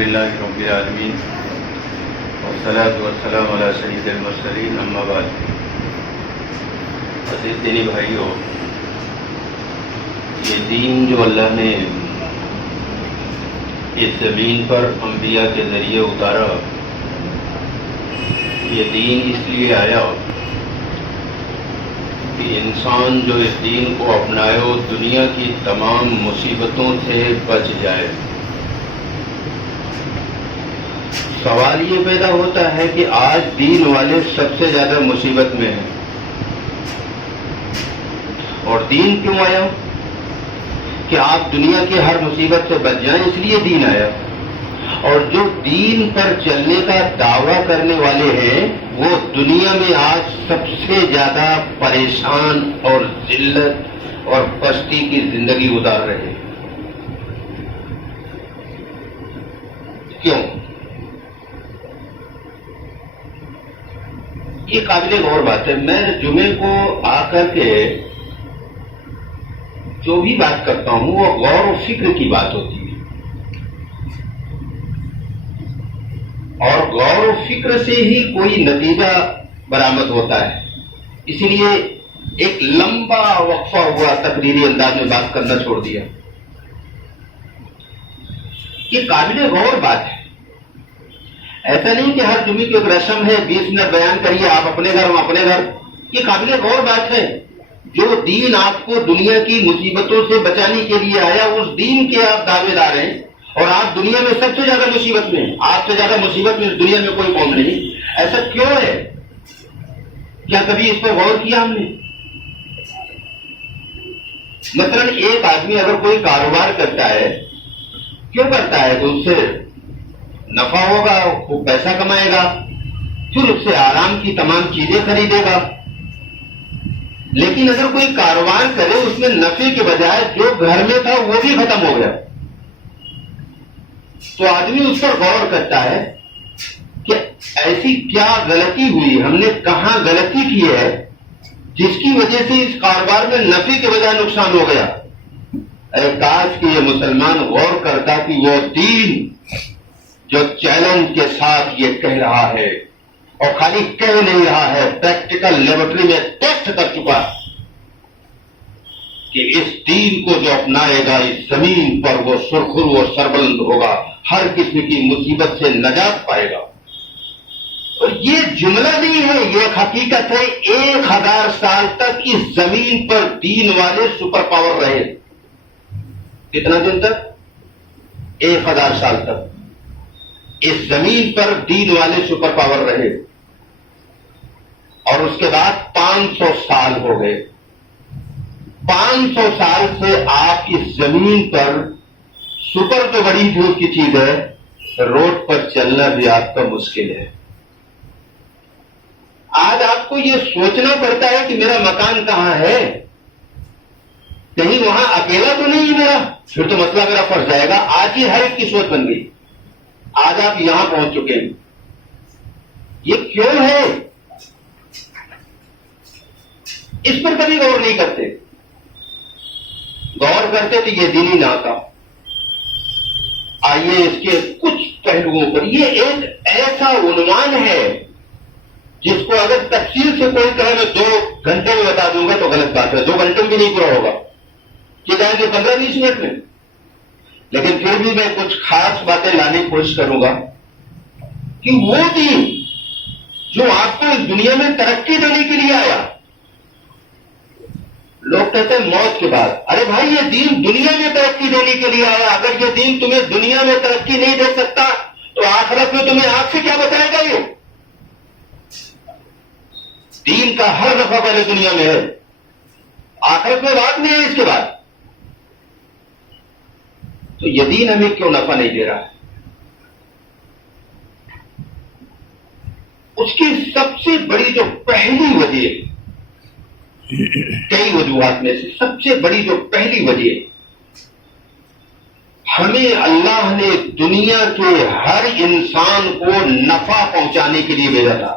للہ رب العالمین والصلاة والسلام علی سید المرسلین اما بعد. عزیز دینی بھائیو، یہ دین جو اللہ نے اس زمین پر انبیاء کے ذریعے اتارا، یہ دین اس لیے آیا کہ انسان جو اس دین کو اپنائے وہ دنیا کی تمام مصیبتوں سے بچ جائے. سوال یہ پیدا ہوتا ہے کہ آج دین والے سب سے زیادہ مصیبت میں ہیں. اور دین کیوں آیا؟ کہ آپ دنیا کی ہر مصیبت سے بچ جائیں، اس لیے دین آیا. اور جو دین پر چلنے کا دعویٰ کرنے والے ہیں وہ دنیا میں آج سب سے زیادہ پریشان اور ذلت اور پستی کی زندگی گزار رہے ہیں. کیوں؟ یہ قابل غور بات ہے. میں جمعے کو آ کر کے جو بھی بات کرتا ہوں وہ غور و فکر کی بات ہوتی ہے، اور غور و فکر سے ہی کوئی نتیجہ برآمد ہوتا ہے. اسی لیے ایک لمبا وقفہ ہوا تقریری انداز میں بات کرنا چھوڑ دیا. یہ قابل غور بات ہے. ایسا نہیں کہ ہر جمعے کی ایک رسم ہے 20 منٹ بیان کریے آپ اپنے گھر ہم اپنے گھر. یہ قابل غور بات ہے. جو دین آپ کو دنیا کی مصیبتوں سے بچانے کے لیے آیا اس دین کے آپ دعوے دار ہیں، اور آپ دنیا میں سب سے زیادہ مصیبت میں ہیں. آپ سے زیادہ مصیبت میں اس دنیا میں کوئی قوم نہیں. ایسا کیوں ہے؟ کیا کبھی اس پر غور کیا ہم نے؟ مثلا ایک آدمی اگر کوئی کاروبار کرتا ہے، کیوں کرتا ہے؟ تو اس سے نفع ہوگا، خوب پیسہ کمائے گا، پھر اس سے آرام کی تمام چیزیں خریدے گا. لیکن اگر کوئی کاروبار کرے اس میں نفع کے بجائے جو گھر میں تھا وہ بھی ختم ہو گیا، تو آدمی اس پر غور کرتا ہے کہ ایسی کیا غلطی ہوئی، ہم نے کہاں غلطی کی ہے جس کی وجہ سے اس کاروبار میں نفع کے بجائے نقصان ہو گیا. اے کاش کہ یہ مسلمان غور کرتا کہ وہ دین جو چیلنج کے ساتھ یہ کہہ رہا ہے، اور خالی کہہ نہیں رہا ہے، پریکٹیکل لیبورٹری میں ٹیسٹ کر چکا کہ اس دین کو جو اپنائے گا اس زمین پر وہ سرخرو اور سربلند ہوگا، ہر قسم کی مصیبت سے نجات پائے گا. اور یہ جملہ نہیں ہے، یہ حقیقت ہے. 1000 سال تک اس زمین پر دین والے سپر پاور رہے. کتنا دن تک؟ 1000 سال تک اس زمین پر دین والے سپر پاور رہے. اور اس کے بعد 500 سال ہو گئے. 500 سال سے آپ اس زمین پر سپر تو بڑی دور کی چیز ہے، روڈ پر چلنا بھی آپ کا مشکل ہے. آج آپ کو یہ سوچنا پڑتا ہے کہ میرا مکان کہاں ہے، کہیں وہاں اکیلا تو نہیں ہے میرا، پھر تو مسئلہ میرا پھنس جائے گا. آج ہی ہر ایک کی سوچ بن گئی. آج آپ یہاں پہنچ چکے ہیں. یہ کیوں ہے؟ اس پر کبھی غور نہیں کرتے. غور کرتے تو یہ دینی نہ تھا. آئیے اس کے کچھ پہلوؤں پر. یہ ایک ایسا عنوان ہے جس کو اگر تفصیل سے کوئی کہے میں 2 گھنٹے میں بتا دوں گا تو غلط بات ہے. 2 گھنٹے میں بھی نہیں پورا ہوگا، کہ جائیں گے 15-20 منٹ میں. لیکن پھر بھی میں کچھ خاص باتیں لانے کی کوشش کروں گا کہ وہ دین جو آپ کو اس دنیا میں ترقی دینے کے لیے آیا. لوگ کہتے ہیں موت کے بعد. ارے بھائی یہ دین دنیا میں ترقی دینے کے لیے آیا. اگر یہ دین تمہیں دنیا میں ترقی نہیں دے سکتا تو آخرت میں تمہیں آگ سے کیا بتائے گا؟ یہ دین کا ہر نفع پہلے دنیا میں ہے، آخرت میں بات نہیں ہے اس کے بعد. تو یہ دین ہمیں کیوں نفع نہیں دے رہا ہے؟ اس کی سب سے بڑی جو پہلی وجہ، کئی وجوہات میں سے سب سے بڑی جو پہلی وجہ، ہمیں اللہ نے دنیا کے ہر انسان کو نفع پہنچانے کے لیے بھیجا تھا.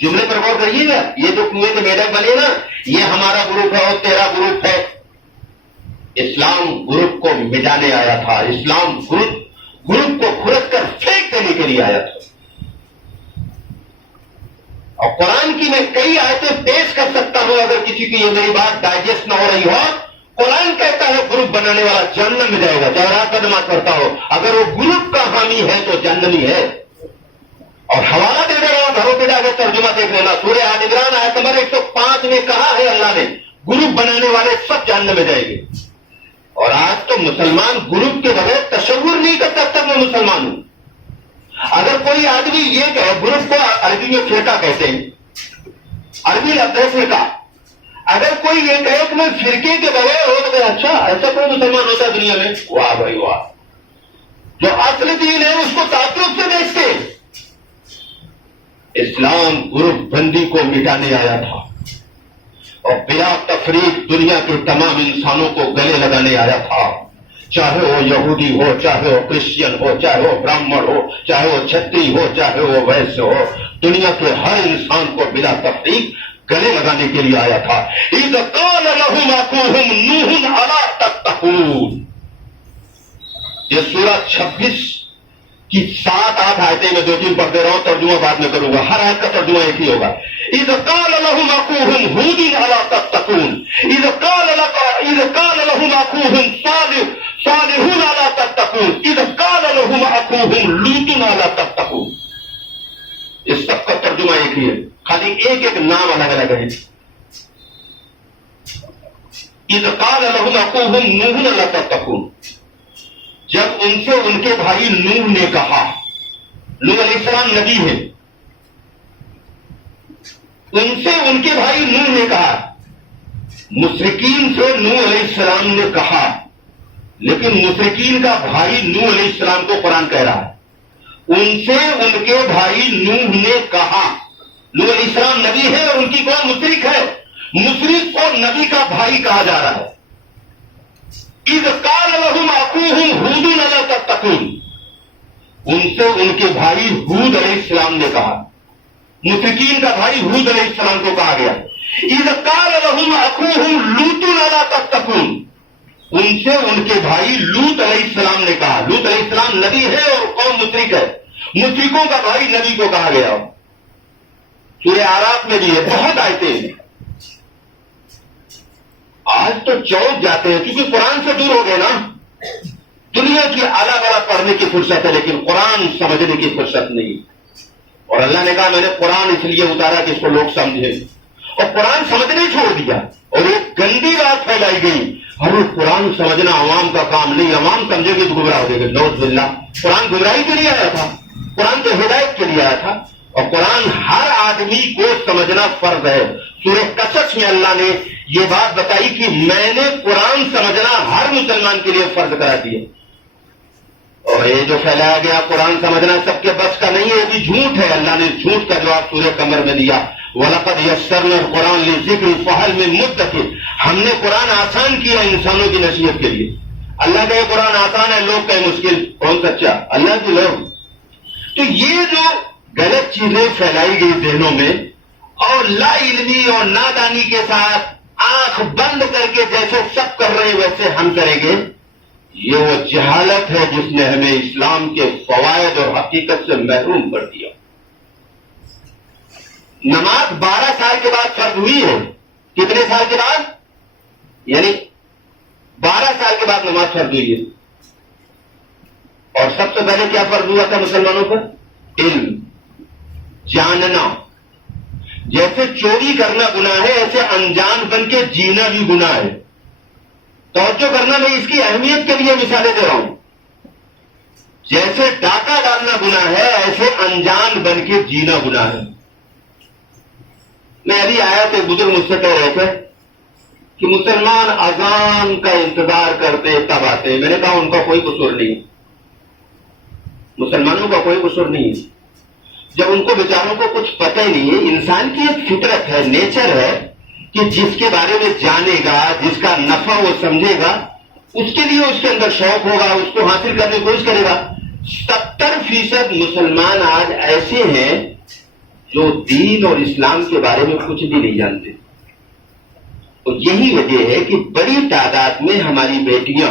جملے پر غور کریے گا. یہ جو کنویں کے میڈک بنے نا، یہ ہمارا گروپ ہے اور تیرا گروپ ہے. اسلام گروپ کو مٹانے آیا تھا. اسلام گروپ کو کھرد کر کے لیے آیا تھا. اور قرآن کی میں کئی آیتیں پیش کر سکتا ہوں اگر کسی کی یہ میری بات ڈائجسٹ نہ ہو رہی ہو. قرآن کہتا ہے گروپ بنانے والا جہنم میں جائے گا چاہے رات کا نماز پڑھتا ہو. اگر وہ گروپ کا حامی ہے تو جہنمی ہے. اور حوالہ دے دے رہا ہوں, گھروں پہ جا کے ترجمہ دیکھ لینا. سورہ آل عمران آیت نمبر 105 میں کہا ہے اللہ نے گروپ بنانے والے سب جہنم میں جائیں گے. اور آج تو مسلمان گروپ کے بغیر تصور نہیں کر سکتا میں مسلمان ہوں. اگر کوئی آدمی یہ کہے, گروپ کو عربی میں فرقہ کہتے ہیں, عربی لفظ ہے فرقہ. اگر کوئی یہ کہے کہ میں فرقے کے بغیر ہو تو اچھا ایسا کوئی مسلمان ہوتا ہے دنیا میں؟ واہ بھائی واہ. جو اصل دین ہے اس کو تعصب سے بیچتے. اسلام گروپ بندی کو مٹانے آیا تھا اور بلا تفریق دنیا کے تمام انسانوں کو گلے لگانے آیا تھا. چاہے وہ یہودی ہو, چاہے وہ کرسچین ہو, چاہے وہ براہمن ہو, چاہے وہ چھتری ہو, چاہے وہ ویسے ہو, دنیا کے ہر انسان کو بلا تفریق گلے لگانے کے لیے آیا تھا. اذ قال لهم اخوهم نوح الا تتقون. یہ سورہ 26 کی 7-8 آیتیں میں 2-3 پڑھ دے رہا ہوں, ترجمہ بعد میں کروں گا. ہر آیت کا ترجمہ ایک ہی ہوگا. اذ قال لهم اخوهم هود الا تتقون. اذ قال لهم اخوهم صالح الا تتقون. اذ قال لهم اخوهم لوط الا تتقون. اس سب کا ترجمہ ایک ہی ہے, خالی ایک ایک نام الگ الگ ہے. اذ قال لهم اخوهم نوح الا تتقون. جب ان سے ان کے بھائی نوح نے کہا, نوح علیہ السلام نبی ہے, ان سے ان کے بھائی نوح نے کہا, مشرکین سے نوح علیہ السلام نے کہا, لیکن مشرکین کا بھائی نوح علیہ السلام کو قرآن کہہ رہا ہے. ان سے ان کے بھائی نوح نے کہا. نوح علیہ السلام نبی ہے اور ان کی قوم مشرک ہے. مشرک کو نبی کا بھائی کہا جا رہا ہے. اذ قال لهم اخوهم هود الا تتقون. ان سے ان کے بھائی ہود علیہ السلام نے کہا. مشرکین کا بھائی ہود علیہ السلام کو کہا گیا. اذ قال لهم اخوهم لوط الا تتقون. ان سے ان کے بھائی لوط علیہ السلام نے کہا. لوط علیہ السلام نبی ہے اور قوم مشرک ہے. مشرکوں کا بھائی نبی کو کہا گیا. سورہ اعراف میں بھی ہے, بہت آیتیں ہیں. آج تو چونک جاتے ہیں کیونکہ قرآن سے دور ہو گئے نا. دنیا کی الگ الگ پڑھنے کی فرصت ہے لیکن قرآن سمجھنے کی فرصت نہیں. اور اللہ نے کہا میں نے قرآن اس لیے اتارا کہ اس کو لوگ سمجھے, اور قرآن سمجھنے چھوڑ دیا. اور ایک گندی بات پھیلائی گئی, ارے قرآن سمجھنا عوام کا کام نہیں, عوام سمجھے گی تو گمراہ ہو جائے گی. نعوذ باللہ. قرآن گمراہی کے لیے آیا تھا, قرآن تو ہدایت کے لیے آیا تھا, اور قرآن ہر آدمی کو سمجھنا فرض ہے. سورہ قصص میں اللہ نے یہ بات بتائی کہ میں نے قرآن سمجھنا ہر مسلمان کے لیے فرض کرا دیا. اور یہ جو پھیلایا گیا قرآن سمجھنا سب کے بس کا نہیں ہے, یہ بھی جھوٹ ہے. اللہ نے جھوٹ کا جواب سورہ قمر میں دیا. وَلَقَدْ يَسَّرْنَا الْقُرْآنَ لِلذِّكْرِ فَهَلْ مِن مُدَّكِرٍ. ہم نے قرآن آسان کیا انسانوں کی نصیحت کے لیے. اللہ کا یہ قرآن آسان ہے, لوگ کہیں مشکل. کون سچا؟ اللہ کے لوگ. تو یہ جو غلط چیزیں پھیلائی گئی ذہنوں میں اور لا علمی اور نادانی کے ساتھ آنکھ بند کر کے جیسے سب کر رہے ہیں ویسے ہم کریں گے, یہ وہ جہالت ہے جس نے ہمیں اسلام کے فوائد اور حقیقت سے محروم کر دیا. نماز 12 سال کے بعد فرض ہوئی ہے. کتنے سال کے بعد؟ یعنی 12 سال کے بعد نماز فرض ہوئی ہے. اور سب سے پہلے کیا فرض ہوا تھا مسلمانوں پر؟ علم, جاننا. جیسے چوری کرنا گناہ ہے ایسے انجان بن کے جینا بھی گناہ ہے. توجہ کرنا, میں اس کی اہمیت کے لیے مثالیں دے رہا ہوں. جیسے ڈاکہ ڈالنا گناہ ہے ایسے انجان بن کے جینا گناہ ہے. میں ابھی آیا تو بزرگ مجھ سے کہہ رہے تھے کہ مسلمان اذان کا انتظار کرتے تب آتے. میں نے کہا ان کا کوئی قصور نہیں, مسلمانوں کا کوئی قصور نہیں ہے. جب ان کو بیچاروں کو کچھ پتہ ہی نہیں ہے. انسان کی ایک فطرت ہے, نیچر ہے کہ جس کے بارے میں جانے گا, جس کا نفع وہ سمجھے گا, اس کے لیے اس کے اندر شوق ہوگا, اس کو حاصل کرنے کی کوشش کرے گا. 70% مسلمان آج ایسے ہیں جو دین اور اسلام کے بارے میں کچھ بھی نہیں جانتے. اور یہی وجہ ہے کہ بڑی تعداد میں ہماری بیٹیاں,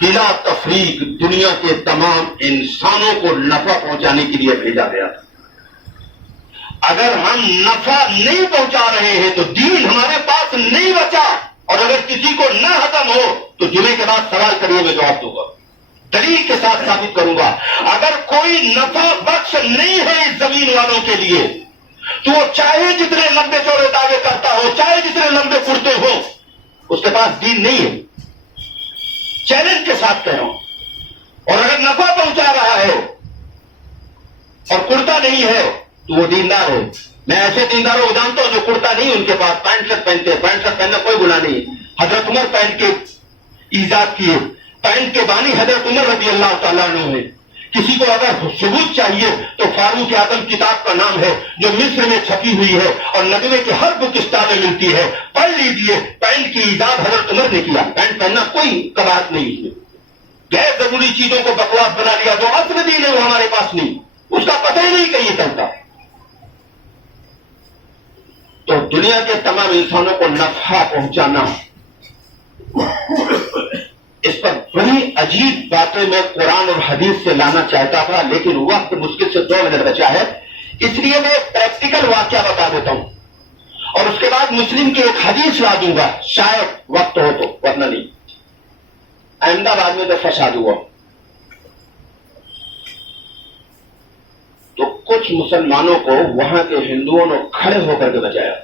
بلا تفریق دنیا کے تمام انسانوں کو نفع پہنچانے کے لیے بھیجا گیا تھا۔ اگر ہم نفع نہیں پہنچا رہے ہیں تو دین ہمارے پاس نہیں بچا، اور اگر کسی کو نہ ختم ہو تو جمعے کے بعد سوال کریے، میں جواب دوں گا، دلیل کے ساتھ ثابت کروں گا۔ اگر کوئی نفع بخش نہیں ہے اس زمین والوں کے لیے تو وہ چاہے جتنے لمبے چوڑے دعوے کرتا ہو، چاہے جتنے لمبے کرتے ہو، اس کے پاس دین نہیں ہے، چیلنج کے ساتھ کہہ رہا ہوں۔ اور اگر نفع پہنچا رہا ہے اور کرتا نہیں ہے تو وہ دیندار ہے۔ میں ایسے دینداروں کو جانتا ہوں جو کرتا نہیں، ان کے پاس پینٹ شرٹ پہنتے ہیں، پینٹ شرٹ پہننا کوئی گناہ نہیں۔ حضرت عمر پینٹ کے ایجاد کیے، پینٹ کے بانی حضرت عمر رضی اللہ تعالیٰ عنہ ہے۔ کسی کو اگر ثبوت چاہیے تو فاروق اعظم کتاب کا نام ہے جو مصر میں چھپی ہوئی ہے اور ندوے کی ہر بک اسٹال میں ملتی ہے، پڑھ لیجیے۔ پینٹ کی ایجاد حضرت عمر نے کیا، پینٹ پہننا کوئی کباہت نہیں اس میں۔ غیر ضروری چیزوں کو بکواس بنا لیا، جو اصل دین ہے وہ ہمارے پاس نہیں، اس کا پتہ ہی نہیں کہ یہ چلتا۔ تو دنیا کے تمام انسانوں کو نفع پہنچانا، اس پر بڑی عجیب باتیں میں قرآن اور حدیث سے لانا چاہتا تھا، لیکن وقت مشکل سے 2 منٹ بچا ہے، اس لیے میں پریکٹیکل واقعہ بتا دیتا ہوں اور اس کے بعد مسلم کی ایک حدیث لا دوں گا، شاید وقت ہو تو، ورنہ نہیں۔ احمد آباد میں تو فساد ہوا تو کچھ مسلمانوں کو وہاں کے ہندوؤں نے کھڑے ہو کر کے بچایا،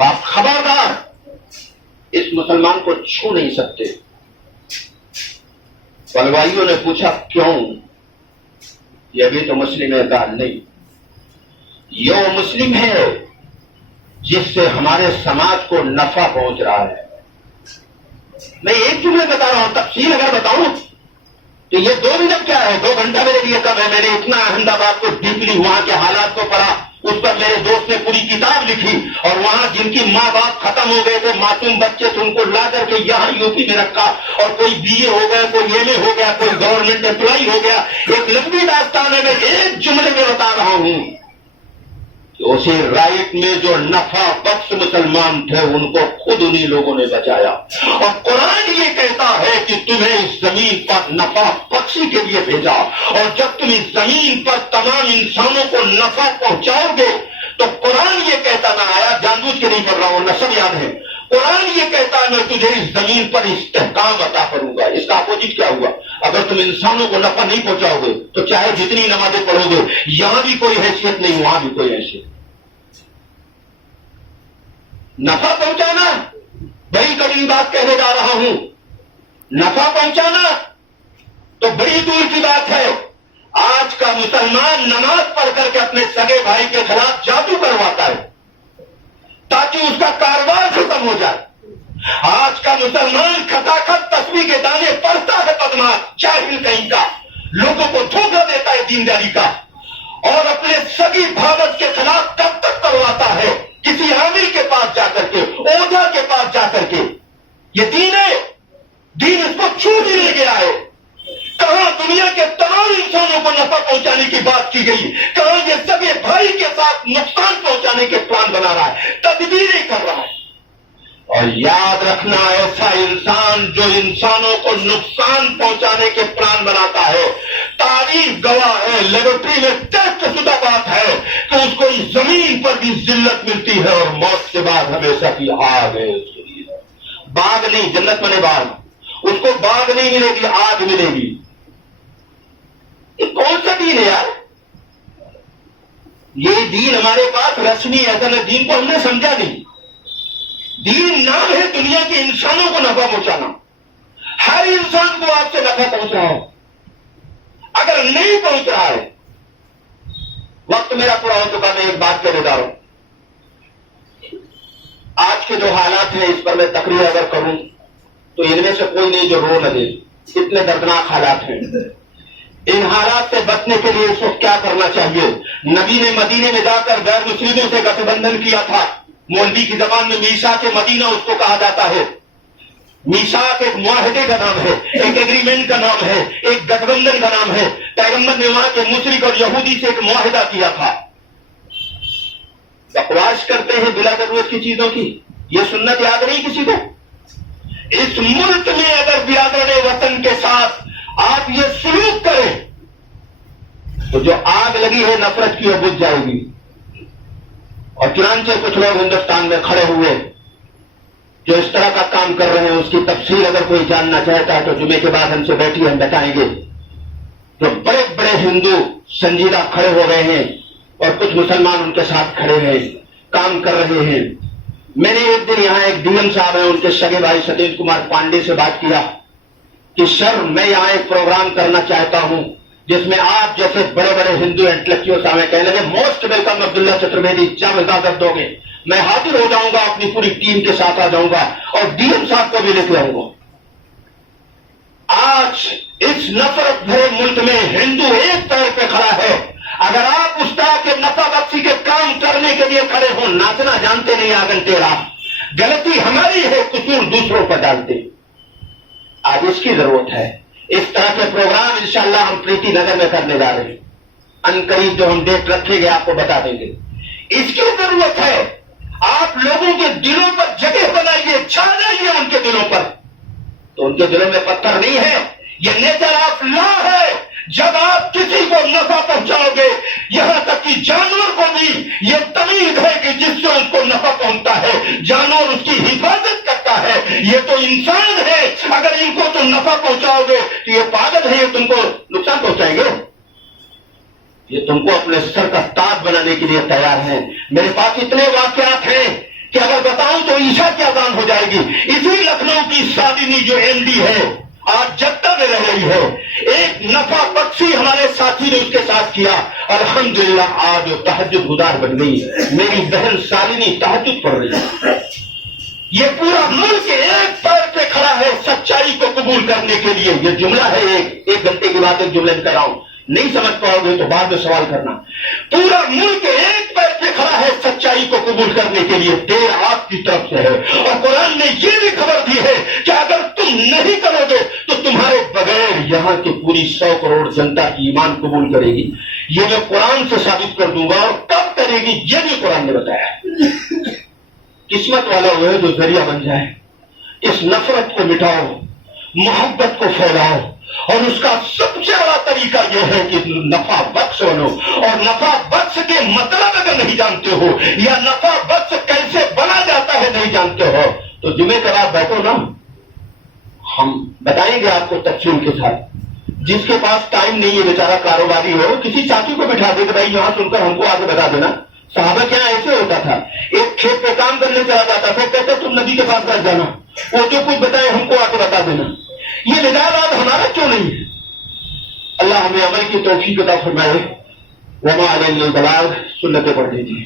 آپ خبردار اس مسلمان کو چھو نہیں سکتے۔ پلوائیوں نے پوچھا کیوں؟ یہ بھی تو مسلم ہے، کہا نہیں، یہ وہ مسلم ہے جس سے ہمارے سماج کو نفع پہنچ رہا ہے۔ میں ایک جملے بتا رہا ہوں، تفصیل اگر بتاؤں تو یہ 2 منٹ کیا ہے، 2 گھنٹہ میرے لیے کم ہے۔ میں نے اتنا احمد آباد کو ڈیپلی وہاں کے حالات کو پڑھا، اس پر میرے دوست نے پوری کتاب لکھی، اور وہاں جن کی ماں باپ ختم ہو گئے تھے، معصوم بچے تھے، ان کو لا کر کے یہاں یوپی میں رکھا، اور کوئی BA ہو گیا، کوئی MA ہو گیا، کوئی گورنمنٹ امپلائی ہو گیا۔ ایک لمبی داستان ہے، میں ایک جملے میں بتا رہا ہوں کہ اسی رائٹ میں جو نفع بخش مسلمان تھے ان کو خود انہی لوگوں نے بچایا۔ اور قرآن یہ کہتا ہے کہ تمہیں اس زمین پر نفع بخشی کے لیے بھیجا، اور جب تم اس زمین پر تمام انسانوں کو نفع پہنچاؤ گے تو قرآن یہ کہتا نہ آیا، جان بوجھ کے نہیں کر رہا ہوں، نہ سب یاد ہے، قرآن یہ کہتا ہے میں تجھے اس زمین پر استحکام عطا کروں گا۔ اس کا اپوزٹ کیا ہوا؟ اگر تم انسانوں کو نفع نہیں پہنچاؤ گے تو چاہے جتنی نمازیں پڑھو گے، یہاں بھی کوئی حیثیت نہیں، وہاں بھی کوئی حیثیت۔ نفع پہنچانا، بڑی کڑی بات کہنے جا رہا ہوں، نفع پہنچانا تو بڑی دور کی بات ہے۔ آج کا مسلمان نماز پڑھ کر کے اپنے سگے بھائی کے خلاف جادو کرواتا ہے تاکہ اس کا کاروبار ختم ہو جائے۔ آج کا مسلمان کھٹاکھٹ تسبیح کے دانے پڑھتا ہے، بدماش جاہل کہیں کا، لوگوں کو دھوکہ دیتا ہے دینداری کا، اور اپنے سگی بھاوت کے خلاف کب تک کرواتا ہے؟ کسی عامل کے پاس جا کر کے، اوجھا کے پاس جا کر کے۔ یہ دین ہے، دین اس کو چھو ہی نہیں گیا ہے۔ کہاں دنیا کے تمام انسانوں کو نفع پہنچانے کی بات کی گئی، کہاں یہ سگے بھائی کے ساتھ نقصان پہنچانے کے پلان بنا رہا ہے، تدبیریں کر رہا ہے۔ اور یاد رکھنا، ایسا انسان جو انسانوں کو نقصان پہنچانے کے پلان بناتا ہے، تاریخ گواہ ہے، لیبورٹری میں ٹیسٹ شدہ بات ہے کہ اس کو اس زمین پر بھی ذلت ملتی ہے اور موت کے بعد ہمیشہ کی آگ ہے اس کے لیے۔ باغ نہیں، جنت میں باغ، اس کو باغ نہیں ملے گی، آگ ملے گی۔ یہ کون سا دین ہے یار؟ یہ دین ہمارے پاس رسمی ہے، اصل دین کو ہم نے سمجھا نہیں۔ دین نام ہے دنیا کے انسانوں کو نفع پہنچانا، ہر انسان کو آپ سے نفع پہنچ رہا ہو۔ اگر نہیں پہنچ رہا ہے، وقت میرا پورا ہو چکا، میں ایک بات کہنے جا رہا ہوں۔ آج کے جو حالات ہیں اس پر میں تقریر اگر کروں تو ان میں سے کوئی نہیں جو رو نہ دے، اتنے دردناک حالات ہیں۔ ان حالات سے بچنے کے لیے اس وقت کیا کرنا چاہیے؟ نبی نے مدینے میں جا کر غیر مسلموں سے گٹھ بندھن کیا تھا۔ مولوی کی زبان میں میثاق مدینہ اس کو کہا جاتا ہے۔ میثاق ایک معاہدے کا نام ہے، ایک ایگریمنٹ کا نام ہے، ایک گٹھ بندھن کا نام ہے۔ پیغمبر نے وہاں کے مشرک اور یہودی سے ایک معاہدہ کیا تھا۔ بکواس کرتے ہیں بلا ضرورت کی چیزوں کی، یہ سنت یاد نہیں کسی کو؟ اس ملک میں اگر برادران وطن کے ساتھ آپ یہ سلوک کریں تو جو آگ لگی ہے نفرت کی وہ بجھ جائے گی. اور چنانچہ کچھ لوگ ہندوستان میں کھڑے ہوئے جو اس طرح کا کام کر رہے ہیں، اس کی تفصیل اگر کوئی جاننا چاہتا ہے تو جمعے کے بعد ہم سے بیٹھی ہم بتائیں گے. جو بڑے بڑے ہندو سنجیدہ کھڑے ہو رہے ہیں اور کچھ مسلمان ان کے ساتھ کھڑے ہیں، کام کر رہے ہیں. میں نے ایک دن یہاں ایک ڈی ایم صاحب ہیں، ان کے سگے بھائی ستیش کمار پانڈے سے بات کیا کہ سر میں یہاں ایک پروگرام کرنا چاہتا ہوں جس میں آپ جیسے بڑے بڑے ہندو انٹلیکچوئل ہمیں کہنے لگے موسٹ ویلکم عبداللہ چترویدی، جب اجازت دو گے میں حاضر ہو جاؤں گا، اپنی پوری ٹیم کے ساتھ آ جاؤں گا اور ڈی ایم صاحب کو بھی لے کے آؤں گا. آج اس نفرت بھرے ملک میں ہندو ایک پیر پہ کھڑا ہے. اگر آپ اس طرح کے نفع بخشی کے کام کرنے کے لیے کھڑے ہوں، ناچنا جانتے نہیں آگن ٹیڑھا، غلطی ہماری ہے، قصور دوسروں پر ڈالتے. آج اس کی ضرورت ہے. اس طرح کے پروگرام انشاءاللہ ہم پریتی نگر میں کرنے جا رہے ہیں. ان قریب جو ہم ڈیٹ رکھیں گے آپ کو بتا دیں گے. اس کی ضرورت ہے. آپ لوگوں کے دلوں پر جگہ بنائیے، چھا جائیے ان کے دلوں پر. تو ان کے دلوں میں پتھر نہیں ہے، یہ نیچر آف لا ہے. جب آپ کسی کو نفع پہنچاؤ گے، یہاں تک کہ جانور کو بھی یہ تمیز ہے کہ جس سے اس کو نفع پہنچتا ہے جانور اس کی حفاظت کرتا ہے. یہ تو انسان ہے، اگر ان کو تم نفع پہنچاؤ گے تو یہ پاگل ہے، یہ تم کو نقصان پہنچائیں گے. یہ تم کو اپنے سر کا تاج بنانے کے لیے تیار ہیں. میرے پاس اتنے واقعات ہیں کہ اگر بتاؤں تو عشاء کی اذان ہو جائے گی. اسی لکھنؤ کی سالنی جو ایم ڈی ہے آج جدہ میں رہ رہی ہے، ایک نفع بخشی ہمارے ساتھی نے اس کے ساتھ کیا، الحمدللہ آج وہ تہجد گزار بن گئی. میری بہن سالنی تہجد پڑھ رہی ہے. یہ پورا ملک ایک پیر پہ کھڑا ہے سچائی کو قبول کرنے کے لیے. یہ جملہ ہے، ایک گھنٹے کی بات ایک جملے میں کہہ رہا ہوں، نہیں سمجھ پاؤ گے تو بعد میں سوال کرنا. پورا ملک ایک پیر پہ کھڑا ہے سچائی کو قبول کرنے کے لیے. دیر آپ کی طرف سے ہے اور قرآن نے یہ بھی خبر دی ہے کہ اگر تم نہیں کرو گے تو تمہارے بغیر یہاں کی پوری 100 کروڑ جنتا ایمان قبول کرے گی. یہ میں قرآن سے ثابت کر دوں گا. اور کب کرے گی یہ بھی قرآن نے بتایا. قسمت والا وہ ہے جو ذریعہ بن جائے. اس نفرت کو مٹاؤ، محبت کو پھیلاؤ، اور اس کا سب سے بڑا طریقہ یہ ہے کہ نفع بخش بنو. اور نفع بخش کے مطلب اگر نہیں جانتے ہو یا نفع بخش کیسے بنا جاتا ہے نہیں جانتے ہو تو جمعے کے بعد بیٹھو نا، ہم بتائیں گے آپ کو تفصیل کے ساتھ. جس کے پاس ٹائم نہیں ہے بیچارہ کاروباری ہو، کسی چاچی کو بٹھا دے کہ بھائی یہاں سن کر ہم کو آگے بتا دینا. صحابہ کیا ایسے ہوتا تھا، ایک کھیت پہ کام کرنے چلا جاتا تھا، کہتے تم ندی کے پاس بیٹھ جانا، وہ جو کچھ بتائے ہم کو آگے بتا دینا. یہ مزاج آج ہمارا کیوں نہیں ہے؟ اللہ ہمیں عمل کی توفیق عطا فرمائے. وما علینا البلاغ. سنتیں پڑھ دیجیے.